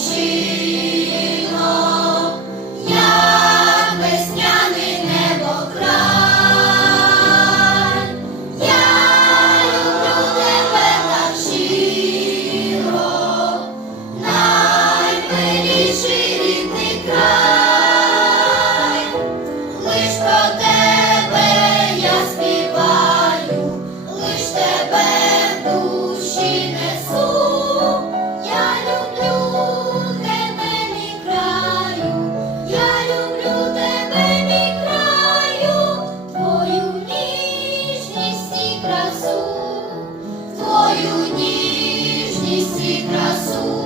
sim e traços.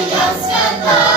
Твоя свята.